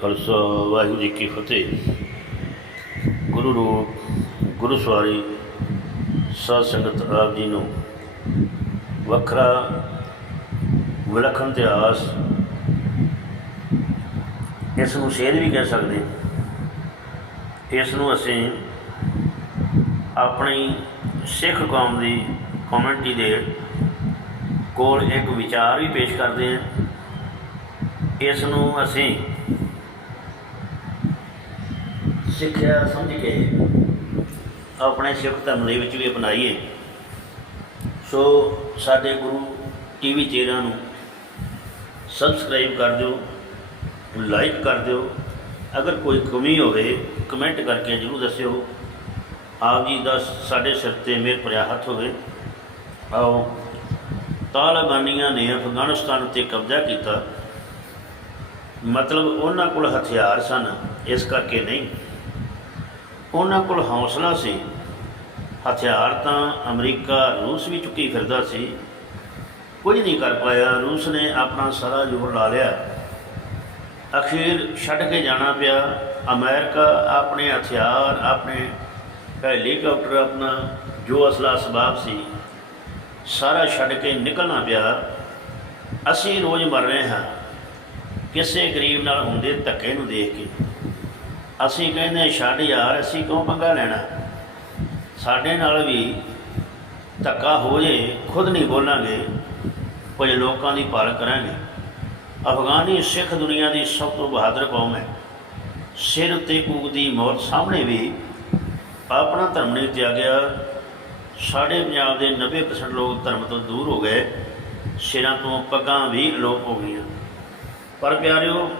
ਖਾਲਸਾ, ਵਾਹਿਗੁਰੂ ਜੀ ਕੀ ਫਤਿਹ। ਗੁਰੂ ਰੂਪ, ਗੁਰੂ ਸਵਾਰੀ, ਸਾਧ ਸੰਗਤ ਆਪ ਜੀ ਨੂੰ ਵੱਖਰਾ ਵਿਲੱਖਣ ਇਤਿਹਾਸ ਇਸ ਨੂੰ ਸ਼ੇਰ ਵੀ ਕਹਿ ਸਕਦੇ ਇਸ ਨੂੰ ਅਸੀਂ ਆਪਣੀ ਸਿੱਖ ਕੌਮ ਦੀ ਕਮਿਊਨਿਟੀ ਦੇ ਕੋਲ ਇੱਕ ਵਿਚਾਰ ਵੀ ਪੇਸ਼ ਕਰਦੇ ਹਾਂ। ਇਸ ਨੂੰ ਅਸੀਂ ਸਿੱਖਿਆ ਸਮਝ ਕੇ ਆਪਣੇ ਸਿੱਖ ਧਰਮ ਦੇ ਵਿੱਚ ਵੀ ਅਪਣਾਈਏ। ਸੋ ਸਾਡੇ ਗੁਰੂ ਟੀਵੀ ਚੈਨਲ ਨੂੰ ਸਬਸਕ੍ਰਾਈਬ ਕਰ ਦਿਓ ਲਾਈਕ ਕਰ ਦਿਓ। ਅਗਰ ਕੋਈ ਕਮੀ ਹੋਵੇ ਕਮੈਂਟ ਕਰਕੇ ਜਰੂਰ ਦੱਸਿਓ। ਆਪ ਜੀ ਦਾ ਸਾਡੇ ਸਿਰ ਤੇ ਮੇਰ ਭਰਿਆ ਹੱਥ ਹੋਵੇ। ਆਓ, ਤਾਲਿਬਾਨੀਆਂ ਨੇ ਅਫਗਾਨਿਸਤਾਨ ਉੱਤੇ ਕਬਜ਼ਾ ਕੀਤਾ। ਮਤਲਬ ਉਹਨਾਂ ਕੋਲ ਹਥਿਆਰ ਸਨ, ਇਸ ਕਰਕੇ ਨਹੀਂ। ਉਹਨਾਂ ਕੋਲ ਹੌਸਲਾ ਸੀ। ਹਥਿਆਰ ਤਾਂ ਅਮਰੀਕਾ, ਰੂਸ ਵੀ ਚੁੱਕੀ ਫਿਰਦਾ ਸੀ। ਕੁਝ ਨਹੀਂ ਕਰ ਪਾਇਆ। ਰੂਸ ਨੇ ਆਪਣਾ ਸਾਰਾ ਜ਼ੋਰ ਲਾ ਲਿਆ। ਅਖੀਰ ਛੱਡ ਕੇ ਜਾਣਾ ਪਿਆ। ਅਮਰੀਕਾ ਆਪਣੇ ਹਥਿਆਰ, ਆਪਣੇ ਹੈਲੀਕਾਪਟਰ, ਆਪਣਾ ਜੋ ਅਸਲਾ ਸਬਾਬ ਸੀ, ਸਾਰਾ ਛੱਡ ਕੇ ਨਿਕਲਣਾ ਪਿਆ। ਅਸੀਂ ਰੋਜ਼ ਮਰ ਰਹੇ ਹਾਂ। ਕਿਸੇ ਗਰੀਬ ਨਾਲ ਹੁੰਦੇ ਧੱਕੇ ਨੂੰ ਦੇਖ ਕੇ। ਅਸੀਂ ਕਹਿੰਦੇ ਛੱਡ ਯਾਰ, ਅਸੀਂ ਕਿਉਂ ਪੰਗਾ ਲੈਣਾ? ਸਾਡੇ ਨਾਲ ਵੀ ਧੱਕਾ ਹੋ ਜੇ, ਖੁਦ ਨਹੀਂ ਬੋਲਾਂਗੇ, ਕੁਝ ਲੋਕਾਂ ਦੀ ਭਾਲ ਕਰਾਂਗੇ। ਅਫਗਾਨੀ ਸਿੱਖ ਦੁਨੀਆ ਦੀ ਸਭ ਤੋਂ ਬਹਾਦਰ ਕੌਮ ਹੈ। ਸਿਰ ਉੱਤੇ ਕੂਕਦੀ ਮੌਤ ਸਾਹਮਣੇ ਵੀ ਆਪਣਾ ਧਰਮ ਨਹੀਂ ਤਿਆਗਿਆ ਸਾਡੇ ਪੰਜਾਬ ਦੇ 90% ਲੋਕ ਧਰਮ ਤੋਂ ਦੂਰ ਹੋ ਗਏ। ਸਿਰਾਂ ਤੋਂ ਪੱਗਾਂ ਵੀ ਅਲੋਪ ਹੋ ਗਈਆਂ। ਪਰ ਪਿਆਰਿਓ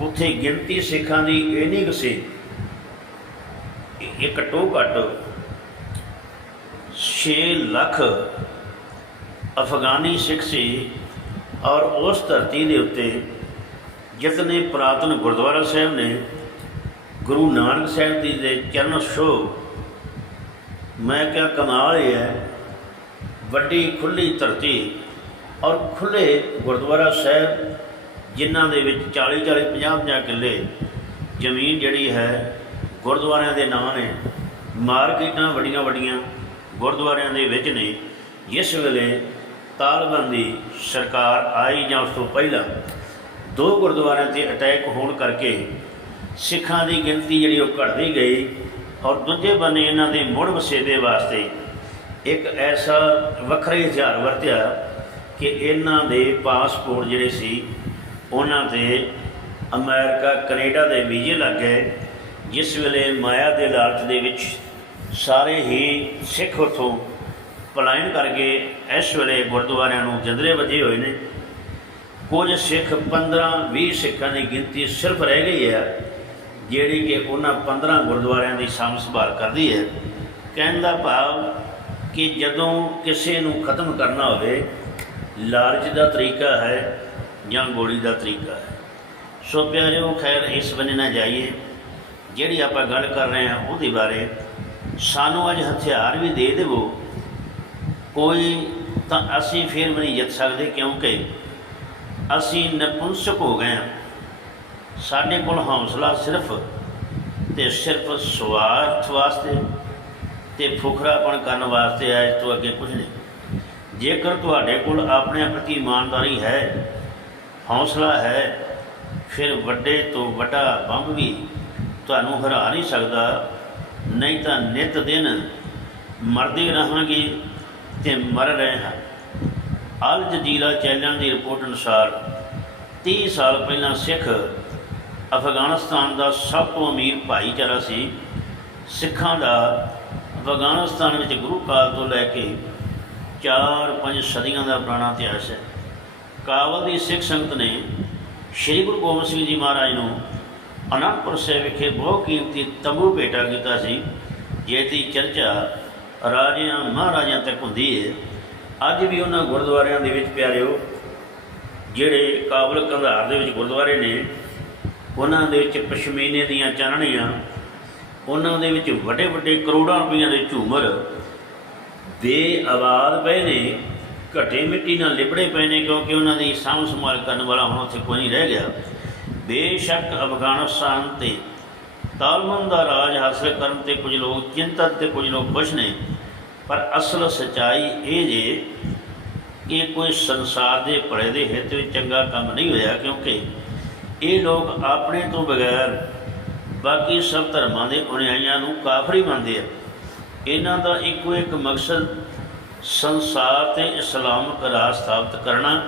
ਉੱਥੇ ਗਿਣਤੀ ਸਿੱਖਾਂ ਦੀ ਇੰਨੀ ਕੁ ਸੀ ਇਹ ਘੱਟੋ ਘੱਟ। 6 ਲੱਖ ਅਫਗਾਨੀ ਸਿੱਖ ਸੀ ਔਰ ਉਸ ਧਰਤੀ ਦੇ ਉੱਤੇ ਜਿਤਨੇ ਪ੍ਰਾਤਨ ਗੁਰਦੁਆਰਾ ਸਾਹਿਬ ਨੇ, ਗੁਰੂ ਨਾਨਕ ਸਾਹਿਬ ਜੀ ਦੇ ਚਰਨ ਛੋਹ ਮੈਂ ਕਿਹਾ ਕਮਾਲ ਇਹ ਹੈ। ਵੱਡੀ ਖੁੱਲੀ ਧਰਤੀ ਔਰ ਖੁੱਲੇ ਗੁਰਦੁਆਰਾ ਸਾਹਿਬ ਜਿਨ੍ਹਾਂ ਦੇ ਵਿੱਚ 40 40 50 50 ਕਿੱਲੇ ਜ਼ਮੀਨ ਜਿਹੜੀ ਹੈ ਗੁਰਦੁਆਰਿਆਂ ਦੇ ਨਾਂ ਨੇ, ਮਾਰਕੀਟਾਂ ਵੱਡੀਆਂ ਵੱਡੀਆਂ ਗੁਰਦੁਆਰਿਆਂ ਦੇ ਵਿੱਚ ਨੇ, ਜਿਸ ਵੇਲੇ ਤਾਲਿਬਾਨ ਦੀ ਸਰਕਾਰ ਆਈ ਜਾਂ ਉਸ ਤੋਂ ਪਹਿਲਾਂ ਦੋ ਗੁਰਦੁਆਰਿਆਂ ਤੇ ਅਟੈਕ ਹੋਣ ਕਰਕੇ ਸਿੱਖਾਂ ਦੀ ਗਿਣਤੀ ਜਿਹੜੀ ਉਹ ਘਟਦੀ ਗਈ ਔਰ ਦੂਜੇ ਬੰਨੇ ਇਹਨਾਂ ਦੇ ਮੁੜ ਵਸੇਬੇ ਵਾਸਤੇ ਇੱਕ ਐਸਾ ਵੱਖਰਾ ਹਥਿਆਰ ਵਰਤਿਆ ਕਿ ਇਹਨਾਂ ਦੇ ਪਾਸਪੋਰਟ ਜਿਹੜੇ ਸੀ ਉਹਨਾਂ ਤੇ ਅਮਰੀਕਾ, ਕੈਨੇਡਾ ਦੇ ਵੀਜ਼ੇ ਲੱਗ ਗਏ ਜਿਸ ਵੇਲੇ ਮਾਇਆ ਦੇ ਲਾਲਚ ਦੇ ਵਿੱਚ ਸਾਰੇ ਹੀ ਸਿੱਖ ਉਥੋਂ ਪਲਾਇਨ ਕਰਕੇ ਇਸ ਵੇਲੇ ਗੁਰਦੁਆਰਿਆਂ ਨੂੰ ਜੰਦਰੇ ਵੱਜੇ ਹੋਏ ਨੇ। ਕੁਝ ਸਿੱਖ 15 20 ਸਿੱਖਾਂ ਦੀ ਗਿਣਤੀ ਸਿਰਫ ਰਹਿ ਗਈ ਹੈ, ਜਿਹੜੀ ਕਿ ਉਹਨਾਂ 15 ਗੁਰਦੁਆਰਿਆਂ ਦੀ ਸਾਂਭ ਸੰਭਾਲ ਕਰਦੀ ਹੈ। ਕਹਿਣ ਦਾ ਭਾਵ ਕਿ ਜਦੋਂ ਕਿਸੇ ਨੂੰ ਖਤਮ ਕਰਨਾ ਹੋਵੇ, ਲਾਲਚ ਦਾ ਤਰੀਕਾ ਹੈ ਜਾਂ ਗੋਲੀ ਦਾ ਤਰੀਕਾ ਹੈ। ਸੋ ਪਿਆਰਿਓ, ਖੈਰ, ਇਸ ਬੰਨੇ ਨਾ ਜਾਈਏ। ਜਿਹੜੀ ਆਪਾਂ ਗੱਲ ਕਰ ਰਹੇ ਹਾਂ ਉਹਦੇ ਬਾਰੇ ਸਾਨੂੰ ਅੱਜ ਹਥਿਆਰ ਵੀ ਦੇ ਦੇਵੋ। ਕੋਈ ਤਾਂ ਅਸੀਂ ਫਿਰ ਵੀ ਨਹੀਂ ਜਿੱਤ ਸਕਦੇ ਕਿਉਂਕਿ ਅਸੀਂ ਨਪੁੰਸਕ ਹੋ ਗਏ ਹਾਂ। ਸਾਡੇ ਕੋਲ ਹੌਸਲਾ ਸਿਰਫ ਤੇ ਸਿਰਫ ਸਵਾਰਥ ਵਾਸਤੇ ਤੇ ਫੁਖਰਾਪਣ ਕਰਨ ਵਾਸਤੇ ਹੈ ਤੋਂ ਅੱਗੇ ਕੁਝ ਨਹੀਂ। ਜੇਕਰ ਤੁਹਾਡੇ ਕੋਲ ਆਪਣੇ ਪ੍ਰਤੀ ਇਮਾਨਦਾਰੀ ਹੈ ਹੌਸਲਾ ਹੈ, ਫਿਰ ਵੱਡੇ ਤੋਂ ਵੱਡਾ ਬੰਬ ਵੀ ਤੁਹਾਨੂੰ ਹਰਾ ਨਹੀਂ ਸਕਦਾ, ਨਹੀਂ ਤਾਂ ਨਿਤ ਦਿਨ ਮਰਦੇ ਰਹਾਂਗੇ ਤੇ ਮਰ ਰਹੇ ਹਾਂ। ਅਲ ਜਜ਼ੀਰਾ ਚੈਨਲ ਦੀ ਰਿਪੋਰਟ ਅਨੁਸਾਰ 30 ਸਾਲ ਪਹਿਲਾਂ ਸਿੱਖ ਅਫਗਾਨਿਸਤਾਨ ਦਾ ਸਭ ਤੋਂ ਅਮੀਰ ਭਾਈਚਾਰਾ ਸੀ। ਸਿੱਖਾਂ ਦਾ ਅਫਗਾਨਿਸਤਾਨ ਵਿੱਚ ਗੁਰੂ ਕਾਲ ਤੋਂ ਲੈ ਕੇ 4-5 ਸਦੀਆਂ ਦਾ ਪੁਰਾਣਾ ਇਤਿਹਾਸ ਹੈ। ਕਾਬਲ ਦੀ ਸਿੱਖ ਸੰਗਤ ਨੇ ਸ੍ਰੀ ਗੁਰੂ ਗੋਬਿੰਦ ਸਿੰਘ ਜੀ ਮਹਾਰਾਜ ਨੂੰ ਅਨੰਦਪੁਰ ਸਾਹਿਬ ਵਿਖੇ ਬਹੁਤ ਕੀਮਤੀ ਤੰਬੂ ਭੇਟਾ ਕੀਤਾ ਸੀ, ਜਿਹਦੀ ਚਰਚਾ ਰਾਜਿਆਂ ਮਹਾਰਾਜਿਆਂ ਤੱਕ ਹੁੰਦੀ ਹੈ। ਅੱਜ ਵੀ ਉਹਨਾਂ ਗੁਰਦੁਆਰਿਆਂ ਦੇ ਵਿੱਚ ਪਿਆਰਿਓ, ਜਿਹੜੇ ਕਾਬਲ ਕੰਧਾਰ ਦੇ ਵਿੱਚ ਗੁਰਦੁਆਰੇ ਨੇ, ਉਹਨਾਂ ਦੇ ਵਿੱਚ ਪਸ਼ਮੀਨੇ ਦੀਆਂ ਚਾਨਣੀਆਂ, ਉਹਨਾਂ ਦੇ ਵਿੱਚ ਵੱਡੇ ਵੱਡੇ ਕਰੋੜਾਂ ਰੁਪਈਆਂ ਦੇ ਝੂਮਰ ਬੇਆਬਾਦ ਪਏ ਨੇ। ਘਟੇ ਮਿੱਟੀ ਨਾਲ ਲਿਬੜੇ ਪਏ ਨੇ ਕਿਉਂਕਿ ਉਹਨਾਂ ਦੀ ਸਾਂਭ ਸੰਭਾਲ ਕਰਨ ਵਾਲਾ ਹੁਣ ਉੱਥੇ ਕੋਈ ਨਹੀਂ ਰਹਿ ਗਿਆ। ਬੇਸ਼ੱਕ ਅਫਗਾਨਿਸਤਾਨ ਤੇ ਤਾਲਮਨ ਦਾ ਰਾਜ ਹਾਸਲ ਕਰਨ ਤੇ ਕੁਝ ਲੋਕ ਚਿੰਤਤ ਤੇ ਕੁਝ ਲੋਕ ਖੁਸ਼ ਨੇ, ਪਰ ਅਸਲ ਸਚਾਈ ਇਹ ਜੇ ਕਿ ਕੋਈ ਸੰਸਾਰ ਦੇ ਭਲੇ ਦੇ ਹਿੱਤ ਵਿੱਚ ਚੰਗਾ ਕੰਮ ਨਹੀਂ ਹੋਇਆ, ਕਿਉਂਕਿ ਇਹ ਲੋਕ ਆਪਣੇ ਤੋਂ ਬਗੈਰ ਬਾਕੀ ਸਭ ਧਰਮਾਂ ਦੇ ਅਨੁਯਾਈਆਂ ਨੂੰ ਕਾਫਰੀ ਮੰਨਦੇ ਆ। ਇਹਨਾਂ ਦਾ ਇੱਕੋ ਇੱਕ ਮਕਸਦ ਸੰਸਾਰ ਤੇ ਇਸਲਾਮਿਕ ਰਾਜ ਸਥਾਪਿਤ ਕਰਨਾ,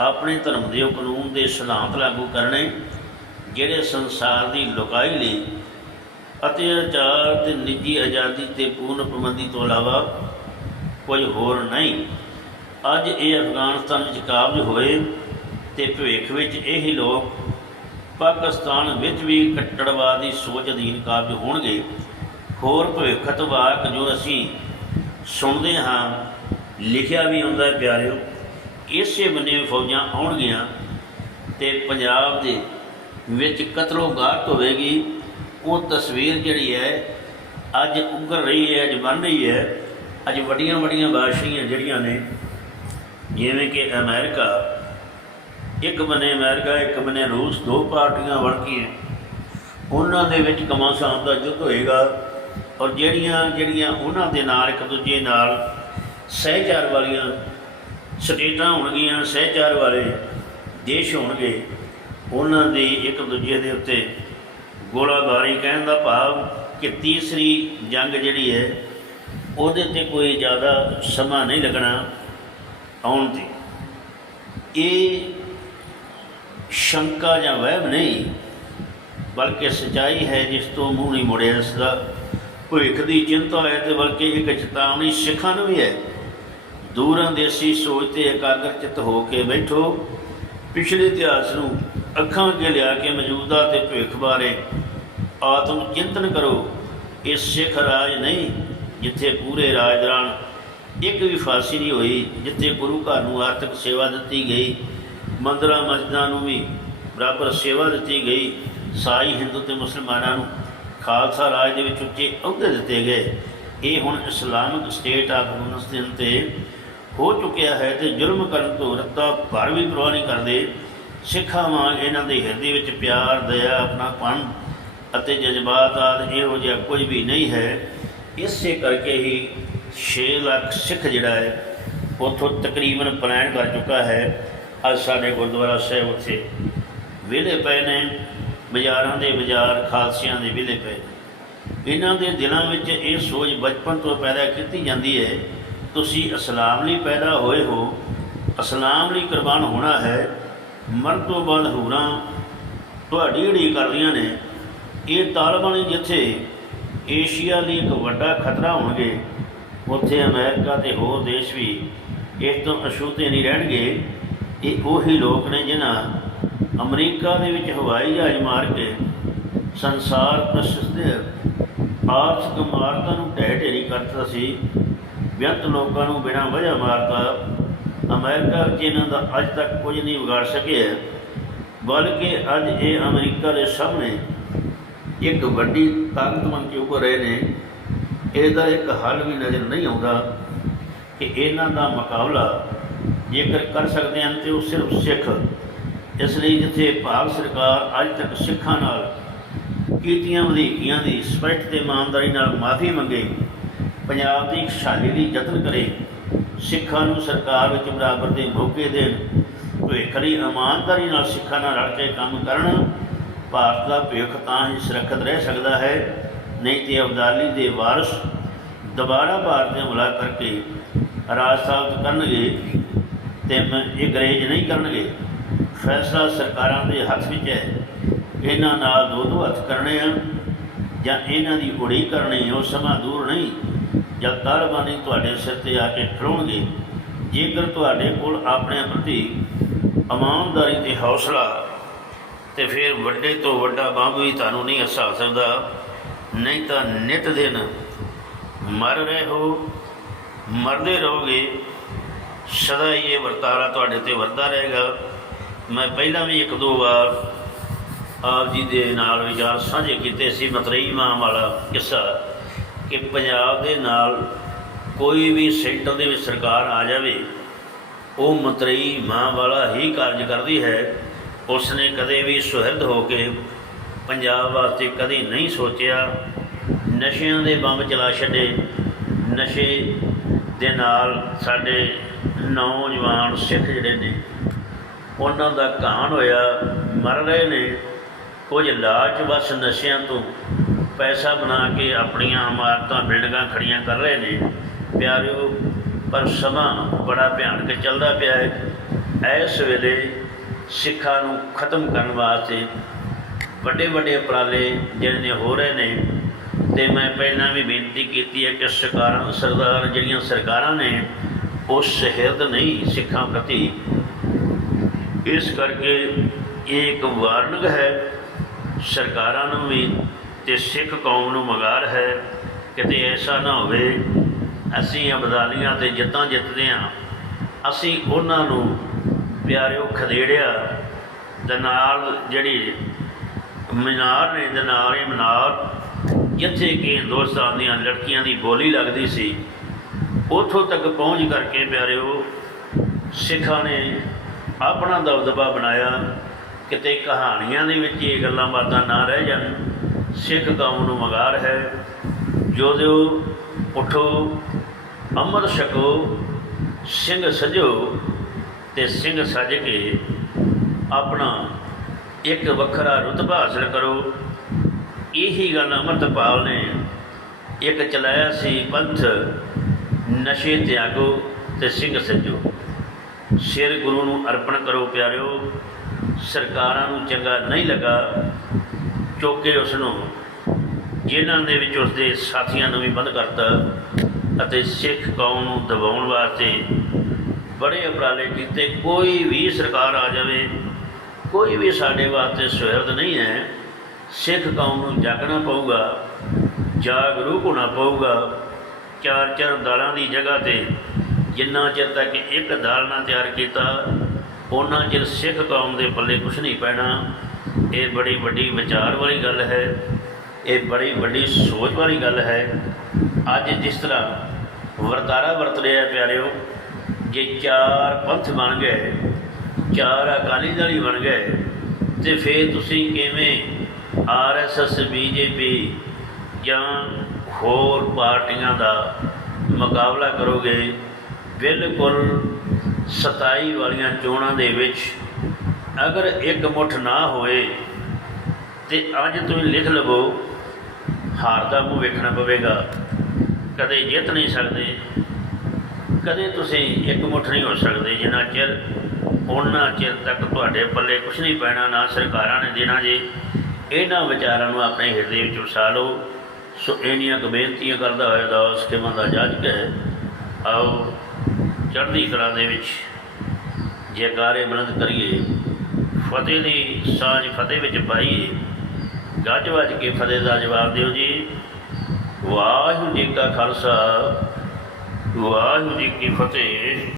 ਆਪਣੇ ਧਰਮ ਦੇ ਕਾਨੂੰਨ ਦੇ ਸਿਧਾਂਤ ਲਾਗੂ ਕਰਨੇ, ਜਿਹੜੇ ਸੰਸਾਰ ਦੀ ਲੁਕਾਈ ਲਈ ਅਤਿਆਚਾਰ ਤੇ ਨਿੱਜੀ ਆਜ਼ਾਦੀ ਤੇ ਪੂਰਨ ਪਾਬੰਦੀ ਤੋਂ ਇਲਾਵਾ ਕੋਈ ਹੋਰ ਨਹੀਂ। ਅੱਜ ਇਹ ਅਫਗਾਨਿਸਤਾਨ ਵਿੱਚ ਕਾਬਜ ਹੋਏ ਤੇ ਭਵਿੱਖ ਵਿੱਚ ਇਹੀ ਲੋਕ ਪਾਕਿਸਤਾਨ ਵਿੱਚ ਵੀ ਕੱਟੜਵਾਦੀ ਸੋਚ ਅਧੀਨ ਕਾਬਜ ਹੋਣਗੇ। ਹੋਰ ਭਵਿੱਖਤਵਾਕ ਜੋ ਅਸੀਂ ਸੁਣਦੇ ਹਾਂ, ਲਿਖਿਆ ਵੀ ਆਉਂਦਾ ਹੈ ਪਿਆਰਿਓ। ਇਸੇ ਬੰਨੇ ਫੌਜਾਂ ਆਉਣਗੀਆਂ ਤੇ ਪੰਜਾਬ ਦੇ ਵਿੱਚ ਕਤਲੋ ਗਾਰਤ ਹੋਵੇਗੀ। ਉਹ ਤਸਵੀਰ ਜਿਹੜੀ ਹੈ, ਅੱਜ ਉੱਗਰ ਰਹੀ ਹੈ, ਅੱਜ ਬਣ ਰਹੀ ਹੈ। ਅੱਜ ਵੱਡੀਆਂ ਵੱਡੀਆਂ ਬਾਦਸ਼ਾਹੀਆਂ ਜਿਹੜੀਆਂ ਨੇ, ਜਿਵੇਂ ਕਿ ਅਮਰੀਕਾ, ਇੱਕ ਬੰਨੇ ਅਮਰੀਕਾ, ਇੱਕ ਬੰਨੇ ਰੂਸ, ਦੋ ਪਾਰਟੀਆਂ ਬਣ ਕੇ ਉਹਨਾਂ ਦੇ ਵਿੱਚ ਕਮਾਸਾਂ ਦਾ ਯੁੱਧ ਹੋਏਗਾ। ਔਰ ਜਿਹੜੀਆਂ ਜਿਹੜੀਆਂ ਉਹਨਾਂ ਦੇ ਨਾਲ, ਇੱਕ ਦੂਜੇ ਨਾਲ ਸਹਿਚਾਰ ਵਾਲੀਆਂ ਸਟੇਟਾਂ ਹੋਣਗੀਆਂ, ਸਹਿਚਾਰ ਵਾਲੇ ਦੇਸ਼ ਹੋਣਗੇ, ਉਹਨਾਂ ਦੀ ਇੱਕ ਦੂਜੇ ਦੇ ਉੱਤੇ ਗੋਲਾਬਾਰੀ ਕਹਿਣ ਦਾ ਭਾਵ ਕਿ ਤੀਸਰੀ ਜੰਗ ਜਿਹੜੀ ਹੈ, ਉਹਦੇ ਤੇ ਕੋਈ ਜ਼ਿਆਦਾ ਸਮਾਂ ਨਹੀਂ ਲੱਗਣਾ ਆਉਣ ਤੇ। ਇਹ ਸ਼ੰਕਾ ਜਾਂ ਵਹਿਮ ਨਹੀਂ, ਬਲਕਿ ਸਚਾਈ ਹੈ ਜਿਸ ਤੋਂ ਮੂੰਹ ਨਹੀਂ ਮੁੜਿਆ ਇਸ ਦਾ। ਭਵਿੱਖ ਦੀ ਚਿੰਤਾ ਹੈ ਤੇ ਬਲਕਿ ਇੱਕ ਚੇਤਾਵਨੀ ਸਿੱਖਾਂ ਨੂੰ ਵੀ ਹੈ। ਦੂਰਾਂ ਦੇਸੀ ਸੋਚ ਤੇ ਇਕਾਗਰਚਿਤ ਹੋ ਕੇ ਬੈਠੋ। ਪਿਛਲੇ ਇਤਿਹਾਸ ਨੂੰ ਅੱਖਾਂ ਅੱਗੇ ਲਿਆ ਕੇ ਮੌਜੂਦਾ ਤੇ ਭਵਿੱਖ ਬਾਰੇ ਆਤਮ ਚਿੰਤਨ ਕਰੋ। ਇਹ ਸਿੱਖ ਰਾਜ ਨਹੀਂ, ਜਿੱਥੇ ਪੂਰੇ ਰਾਜ ਦੌਰਾਨ ਇੱਕ ਵੀ ਫਾਸੀ ਨਹੀਂ ਹੋਈ, ਜਿੱਥੇ ਗੁਰੂ ਘਰ ਨੂੰ ਆਰਥਿਕ ਸੇਵਾ ਦਿੱਤੀ ਗਈ, ਮੰਦਰਾਂ, ਮਸਜਿਦਾਂ ਨੂੰ ਵੀ ਬਰਾਬਰ ਸੇਵਾ ਦਿੱਤੀ ਗਈ, ਸਾਈ ਹਿੰਦੂ ਤੇ ਮੁਸਲਮਾਨਾਂ ਨੂੰ ਖਾਲਸਾ ਰਾਜ ਦੇ ਵਿੱਚ ਉੱਚੇ ਅਹੁਦੇ ਦਿੱਤੇ ਗਏ। ਇਹ ਹੁਣ ਇਸਲਾਮਿਕ ਸਟੇਟ ਆਫ ਅਫਗਾਨਿਸਤਾਨ ਤੇ ਹੋ ਚੁੱਕਿਆ ਹੈ ਤੇ ਜ਼ੁਲਮ ਕਰਨ ਤੋਂ ਰੱਤਾ ਭਰ ਵੀ ਪਰਵਾਹ ਨਹੀਂ ਕਰਦੇ ਸਿੱਖਾਂ ਵਾਂਗ ਇਹਨਾਂ ਦੇ ਹਿਰਦੇ ਵਿੱਚ ਪਿਆਰ, ਦਇਆ, ਆਪਣਾਪਣ ਅਤੇ ਜਜ਼ਬਾਤ ਆਦਿ ਇਹੋ ਜਿਹਾ ਕੁਝ ਵੀ ਨਹੀਂ ਹੈ। ਇਸੇ ਕਰਕੇ ਹੀ 6 ਲੱਖ ਸਿੱਖ ਜਿਹੜਾ ਹੈ, ਉੱਥੋਂ ਤਕਰੀਬਨ ਪਲਾਨ ਕਰ ਚੁੱਕਾ ਹੈ। ਅੱਜ ਸਾਡੇ ਗੁਰਦੁਆਰਾ ਸਾਹਿਬ ਉੱਥੇ ਵਿਹਲੇ ਪਏ ਨੇ। ਬਾਜ਼ਾਰਾਂ ਦੇ ਬਾਜ਼ਾਰ, ਖਾਲਸਿਆਂ ਦੇ ਵਿਲੇ ਪਏ। ਇਹਨਾਂ ਦੇ ਦਿਲਾਂ ਵਿੱਚ ਇਹ ਸੋਚ ਬਚਪਨ ਤੋਂ ਪੈਦਾ ਕੀਤੀ ਜਾਂਦੀ ਹੈ, ਤੁਸੀਂ ਇਸਲਾਮ ਲਈ ਪੈਦਾ ਹੋਏ ਹੋ। ਇਸਲਾਮ ਲਈ ਕੁਰਬਾਨ ਹੋਣਾ ਹੈ। ਮਰਨ ਤੋਂ ਬਾਅਦ ਹੂਰਾਂ ਤੁਹਾਡੀ ਉਡੀਕ ਕਰਦੀਆਂ ਨੇ। ਇਹ ਤਾਲਿਬਾਨੀ ਜਿੱਥੇ ਏਸ਼ੀਆ ਲਈ ਇੱਕ ਵੱਡਾ ਖਤਰਾ ਹੋਣਗੇ, ਉੱਥੇ ਅਮਰੀਕਾ ਤੇ ਹੋਰ ਦੇਸ਼ ਵੀ ਇਸ ਤੋਂ ਅਛੂਤੇ ਨਹੀਂ ਰਹਿਣਗੇ। ਇਹ ਉਹੀ ਲੋਕ ਨੇ ਜਿਨ੍ਹਾਂ ਅਮਰੀਕਾ ਦੇ ਵਿੱਚ ਹਵਾਈ ਜਹਾਜ਼ ਮਾਰ ਕੇ ਸੰਸਾਰ ਪ੍ਰਸਿੱਧ ਆਰਥਿਕ ਮਾਰਕਾਂ ਨੂੰ ਢਹਿ ਢੇਰੀ ਕਰਤਾ ਸੀ। ਵਿਅੰਤ ਲੋਕਾਂ ਨੂੰ ਬਿਨਾਂ ਵਜ੍ਹਾ ਮਾਰਤਾ। ਅਮਰੀਕਾ ਵਿੱਚ ਇਹਨਾਂ ਦਾ ਅੱਜ ਤੱਕ ਕੁਝ ਨਹੀਂ ਵਿਗਾੜ ਸਕਿਆ। ਬਲਕਿ ਅੱਜ ਇਹ ਅਮਰੀਕਾ ਦੇ ਸਾਹਮਣੇ ਇੱਕ ਵੱਡੀ ਤਾਕਤ ਬਣ ਕੇ ਉੱਭਰ ਰਹੇ ਨੇ। ਇਹਦਾ ਇੱਕ ਹੱਲ ਵੀ ਨਜ਼ਰ ਨਹੀਂ ਆਉਂਦਾ ਕਿ ਇਹਨਾਂ ਦਾ ਮੁਕਾਬਲਾ ਜੇਕਰ ਕਰ ਸਕਦੇ ਹਨ ਤੇ ਉਹ ਸਿਰਫ ਸਿੱਖ ਇਸ ਲਈ ਜਿੱਥੇ ਭਾਰਤ ਸਰਕਾਰ ਅੱਜ ਤੱਕ ਸਿੱਖਾਂ ਨਾਲ ਕੀਤੀਆਂ ਵਧੀਕੀਆਂ ਦੀ ਸਪਸ਼ਟ ਤੇ ਇਮਾਨਦਾਰੀ ਨਾਲ ਮਾਫੀ ਮੰਗੇ, ਪੰਜਾਬ ਦੀ ਖੁਸ਼ਹਾਲੀ ਲਈ ਯਤਨ ਕਰੇ, ਸਿੱਖਾਂ ਨੂੰ ਸਰਕਾਰ ਵਿੱਚ ਬਰਾਬਰ ਦੇ ਮੌਕੇ ਦੇਣ, ਭਵਿੱਖ ਲਈ ਇਮਾਨਦਾਰੀ ਨਾਲ ਸਿੱਖਾਂ ਨਾਲ ਰਲ ਕੇ ਕੰਮ ਕਰਨ, ਭਾਰਤ ਦਾ ਭਵਿੱਖ ਤਾਂ ਹੀ ਸੁਰੱਖਿਅਤ ਰਹਿ ਸਕਦਾ ਹੈ, ਨਹੀਂ ਤੇ ਅਬਦਾਲੀ ਦੇ ਵਾਰਸ ਦੁਬਾਰਾ ਭਾਰਤ ਦੇ ਹਮਲਾ ਕਰਕੇ ਰਾਜ ਸਥਾਪਿਤ ਕਰਨਗੇ ਤੇ ਮ- ਇਹ ਗਰੇਜ ਨਹੀਂ ਕਰਨਗੇ। ਫੈਸਲਾ ਸਰਕਾਰਾਂ ਦੇ ਹੱਥ ਵਿੱਚ ਹੈ। ਇਹਨਾਂ ਨਾਲ ਦੋ ਦੋ ਹੱਥ ਕਰਨੇ ਆ, ਜਾਂ ਇਹਨਾਂ ਦੀ ਉੜੀ ਕਰਨੀ ਉਹ ਸਮਾਂ ਦੂਰ ਨਹੀਂ। ਜਦ ਤਾਲਬਾਨੀ ਤੁਹਾਡੇ ਸਿਰ ਤੇ ਆ ਕੇ ਖੜੋਣਗੇ ਜੇਕਰ ਤੁਹਾਡੇ ਕੋਲ ਆਪਣੇ ਪ੍ਰਤੀ ਇਮਾਨਦਾਰੀ ਤੇ ਹੌਸਲਾ ਤੇ ਫਿਰ ਵੱਡੇ ਤੋਂ ਵੱਡਾ ਬੰਬ ਵੀ ਤੁਹਾਨੂੰ ਨਹੀਂ ਹਸਾ ਸਕਦਾ, ਨਹੀਂ ਤਾਂ ਨਿਤ ਦਿਨ ਮਰ ਰਹੇ ਹੋ, ਮਰਦੇ ਰਹੋਗੇ। ਸਦਾ ਹੀ ਇਹ ਵਰਤਾਰਾ ਤੁਹਾਡੇ ਤੇ ਵਰਦਾ ਰਹੇਗਾ। ਮੈਂ ਪਹਿਲਾਂ ਵੀ ਇੱਕ ਦੋ ਵਾਰ ਆਪ ਜੀ ਦੇ ਨਾਲ ਵਿਚਾਰ ਸਾਂਝੇ ਕੀਤੇ ਸੀ, ਮਤਰੇਈ ਮਾਂ ਵਾਲਾ ਕਿੱਸਾ ਕਿ ਪੰਜਾਬ ਦੇ ਨਾਲ ਕੋਈ ਵੀ ਸੈਂਟਰ ਦੇ ਵਿੱਚ ਸਰਕਾਰ ਆ ਜਾਵੇ, ਉਹ ਮਤਰੇਈ ਮਾਂ ਵਾਲਾ ਹੀ ਕਾਰਜ ਕਰਦੀ ਹੈ। ਉਸ ਨੇ ਕਦੇ ਵੀ ਸੁਹਿਰਦ ਹੋ ਕੇ ਪੰਜਾਬ ਵਾਸਤੇ ਕਦੇ ਨਹੀਂ ਸੋਚਿਆ। ਨਸ਼ਿਆਂ ਦੇ ਬੰਬ ਚਲਾ ਛੱਡੇ। ਨਸ਼ੇ ਦੇ ਨਾਲ ਸਾਡੇ ਨੌਜਵਾਨ ਸਿੱਖ ਜਿਹੜੇ ਨੇ ਉਹਨਾਂ ਦਾ ਕਾਣ ਹੋਇਆ, ਮਰ ਰਹੇ ਨੇ। ਕੁਝ ਲਾਜਵਸ਼ ਨਸ਼ਿਆਂ ਤੋਂ ਪੈਸਾ ਬਣਾ ਕੇ ਆਪਣੀਆਂ ਇਮਾਰਤਾਂ, ਬਿਲਡਿੰਗਾਂ ਖੜੀਆਂ ਕਰ ਰਹੇ ਨੇ। ਪਿਆਰਿਓ, ਪਰ ਸਮਾਂ ਬੜਾ ਭਿਆਨਕ ਚੱਲਦਾ ਪਿਆ ਹੈ। ਇਸ ਵੇਲੇ ਸਿੱਖਾਂ ਨੂੰ ਖਤਮ ਕਰਨ ਵਾਸਤੇ ਵੱਡੇ ਵੱਡੇ ਉਪਰਾਲੇ ਜਿਹੜੇ ਨੇ ਹੋ ਰਹੇ ਨੇ। ਤੇ ਮੈਂ ਪਹਿਲਾਂ ਵੀ ਬੇਨਤੀ ਕੀਤੀ ਹੈ ਕਿ ਸਰਕਾਰਾਂ, ਸਰਦਾਰ ਜਿਹੜੀਆਂ ਸਰਕਾਰਾਂ ਨੇ ਉਹ ਸਹਿਰਦ ਨਹੀਂ ਸਿੱਖਾਂ ਪ੍ਰਤੀ ਇਸ ਕਰਕੇ ਇਹ ਇੱਕ ਵਾਰਨਿੰਗ ਹੈ, ਸਰਕਾਰਾਂ ਨੂੰ ਵੀ ਤੇ ਸਿੱਖ ਕੌਮ ਨੂੰ ਮਗਾਰ ਹੈ, ਕਿਤੇ ਐਸਾ ਨਾ ਹੋਵੇ, ਅਸੀਂ ਅਬਦਾਲੀਆਂ ਤੇ ਜਿੱਤਾਂ ਜਿੱਤਦੇ ਹਾਂ। ਅਸੀਂ ਉਹਨਾਂ ਨੂੰ ਪਿਆਰਿਓ ਖਦੇੜਿਆ, ਦੇ ਨਾਲ ਜਿਹੜੀ ਮਨਾਰ ਨੇ, ਦੇ ਨਾਲ ਇਹ ਮਨਾਰ, ਜਿੱਥੇ ਕਿ ਹਿੰਦੁਸਤਾਨ ਦੀਆਂ ਲੜਕੀਆਂ ਦੀ ਬੋਲੀ ਲੱਗਦੀ ਸੀ, ਉੱਥੋਂ ਤੱਕ ਪਹੁੰਚ ਕਰਕੇ ਪਿਆਰਿਓ, ਸਿੱਖਾਂ ਨੇ ਆਪਣਾ ਦਬਦਬਾ ਬਣਾਇਆ, ਕਿਤੇ ਕਹਾਣੀਆਂ ਦੇ ਵਿੱਚ ਇਹ ਗੱਲਾਂ ਬਾਤਾਂ ਨਾ ਰਹਿ ਜਾਣ, ਸਿੱਖ ਕੌਮ ਨੂੰ ਮਗਾਰ ਹੈ। ਜੋ ਦਿਓ, ਉਠੋ, ਅੰਮ੍ਰਿਤ ਛਕੋ, ਸਿੰਘ ਸਜੋ ਤੇ ਸਿੰਘ ਸਜ ਕੇ ਆਪਣਾ ਇੱਕ ਵੱਖਰਾ ਰੁਤਬਾ ਹਾਸਲ ਕਰੋ। ਇਹੀ ਗੱਲ ਅੰਮ੍ਰਿਤਪਾਲ ਨੇ ਇੱਕ ਚਲਾਇਆ ਸੀ ਪੰਥ, ਨਸ਼ੇ ਤਿਆਗੋ ਤੇ ਸਿੰਘ ਸੱਜੋ। ਸਿਰ ਗੁਰੂ ਨੂੰ ਅਰਪਣ ਕਰੋ ਪਿਆਰਿਓ। ਸਰਕਾਰਾਂ ਨੂੰ ਚੰਗਾ ਨਹੀਂ ਲੱਗਾ ਚੋਕੇ ਉਸ ਨੂੰ, ਜਿਨ੍ਹਾਂ ਦੇ ਵਿੱਚ ਉਸ ਦੇ ਸਾਥੀਆਂ ਨੂੰ ਵੀ ਬੰਦ ਕਰਤਾ ਅਤੇ ਸਿੱਖ ਕੌਮ ਨੂੰ ਦਬਾਉਣ ਵਾਸਤੇ ਬੜੇ ਉਪਰਾਲੇ ਕੀਤੇ। ਕੋਈ ਵੀ ਸਰਕਾਰ ਆ ਜਾਵੇ, ਕੋਈ ਵੀ ਸਾਡੇ ਵਾਸਤੇ ਸੁਹਿਰਦ ਨਹੀਂ ਹੈ, ਸਿੱਖ ਕੌਮ ਨੂੰ ਜਾਗਣਾ ਪਊਗਾ, ਜਾਗਰੂਕ ਹੋਣਾ ਪਊਗਾ। ਚਾਰ ਚਾਰ ਦਾਲਾਂ ਦੀ ਜਗ੍ਹਾ ਤੇ ਜਿੰਨਾ ਚਿਰ ਤੱਕ ਇੱਕ ਦਾਲ ਨਾ ਤਿਆਰ ਕੀਤਾ ਉਹਨਾਂ ਚਿਰ ਸਿੱਖ ਕੌਮ ਦੇ ਪੱਲੇ ਕੁਝ ਨਹੀਂ ਪੈਣਾ। ਇਹ ਬੜੀ ਵੱਡੀ ਵਿਚਾਰ ਵਾਲੀ ਗੱਲ ਹੈ। ਇਹ ਬੜੀ ਵੱਡੀ ਸੋਚ ਵਾਲੀ ਗੱਲ ਹੈ। ਅੱਜ ਜਿਸ ਤਰ੍ਹਾਂ ਵਰਤਾਰਾ ਵਰਤ ਰਿਹਾ ਪਿਆਰਿਓ, ਜੇ ਚਾਰ ਪੰਥ ਬਣ ਗਏ, ਚਾਰ ਅਕਾਲੀ ਦਲ ਹੀ ਬਣ ਗਏ, ਤੇ ਫਿਰ ਤੁਸੀਂ ਕਿਵੇਂ ਆਰਐਸਐਸ ਬੀਜੇਪੀ ਜਾਂ ਹੋਰ ਪਾਰਟੀਆਂ ਦਾ ਮੁਕਾਬਲਾ ਕਰੋਗੇ? ਬਿਲਕੁਲ 27 ਵਾਲੀਆਂ ਚੋਣਾਂ ਦੇ ਵਿੱਚ ਅਗਰ ਇੱਕ ਮੁੱਠ ਨਾ ਹੋਏ ਤੇ ਅੱਜ ਤੁਸੀਂ ਲਿਖ ਲਵੋ, ਹਾਰ ਦਾ ਮੂੰਹ ਵੇਖਣਾ ਪਵੇਗਾ। ਕਦੇ ਜਿੱਤ ਨਹੀਂ ਸਕਦੇ, ਕਦੇ ਤੁਸੀਂ ਇੱਕ ਮੁੱਠ ਨਹੀਂ ਹੋ ਸਕਦੇ, ਜਿੰਨਾ ਚਿਰ ਉਹਨਾਂ ਚਿਰ ਤੱਕ ਤੁਹਾਡੇ ਪੱਲੇ ਕੁਝ ਨਹੀਂ ਪੈਣਾ, ਨਾ ਸਰਕਾਰਾਂ ਨੇ ਦੇਣਾ ਜੇ। ਇਹਨਾਂ ਵਿਚਾਰਾਂ ਨੂੰ ਆਪਣੇ ਹਿਰਦੇ ਵਿੱਚ ਵਸਾ ਲਓ। ਸੋ ਇਹਨੀਆਂ ਕੁ ਬੇਨਤੀਆਂ ਕਰਦਾ ਹੋਇਆ ਦਾਸ ਕਿਵਾਂ ਦਾ ਜੱਜ ਕੇ ਆਓ। ਚੜ੍ਹਦੀ ਕਲਾ ਦੇ ਵਿੱਚ ਜੈਕਾਰੇ ਬੁਲੰਦ ਕਰੀਏ, ਫਤਿਹ ਦੀ ਸਾਂਝ ਫਤਿਹ ਵਿੱਚ ਪਾਈਏ, ਗੱਜ ਵੱਜ ਕੇ ਫਤਿਹ ਦਾ ਜਵਾਬ ਦਿਓ ਜੀ। ਵਾਹਿਗੁਰੂ ਜੀ ਕਾ ਖਾਲਸਾ, ਵਾਹਿਗੁਰੂ ਜੀ ਕੀ ਫਤਿਹ।